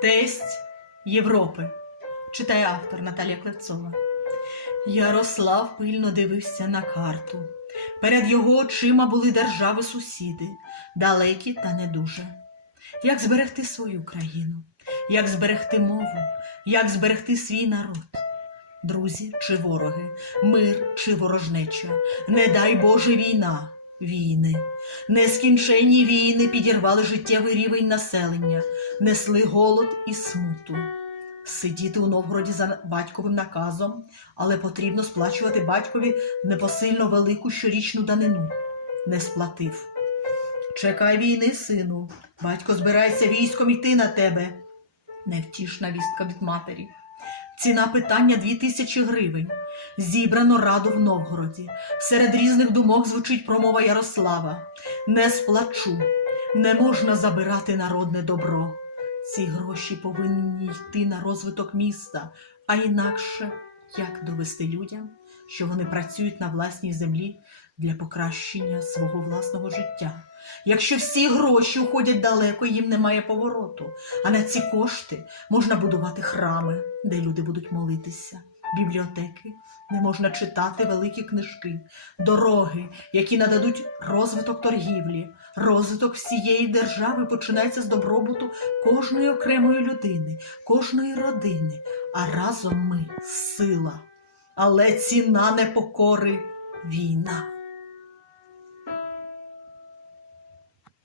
Тесть Європи, читає автор Наталія Клевцова. Ярослав пильно дивився на карту. Перед його очима були держави сусіди, далекі та не дуже. Як зберегти свою країну, як зберегти мову, як зберегти свій народ? Друзі чи вороги, мир чи ворожнеча, не дай Боже війна, війни. Нескінченні війни підірвали життєвий рівень населення, несли голод і смуту. Сидіти у Новгороді за батьковим наказом, але потрібно сплачувати батькові непосильно велику щорічну данину. Не сплатив. Чекай війни, сину. Батько збирається військом іти на тебе. Невтішна вістка від матері. Ціна питання дві тисячі гривень. Зібрано раду в Новгороді. Серед різних думок звучить промова Ярослава. Не сплачу, не можна забирати народне добро. Ці гроші повинні йти на розвиток міста, а інакше як довести людям, що вони працюють на власній землі для покращення свого власного життя. Якщо всі гроші уходять далеко, їм немає повороту, а на ці кошти можна будувати храми, де люди будуть молитися, бібліотеки, де можна читати великі книжки, дороги, які нададуть розвиток торгівлі, розвиток всієї держави починається з добробуту кожної окремої людини, кожної родини, а разом ми сила. Але ціна непокори війна.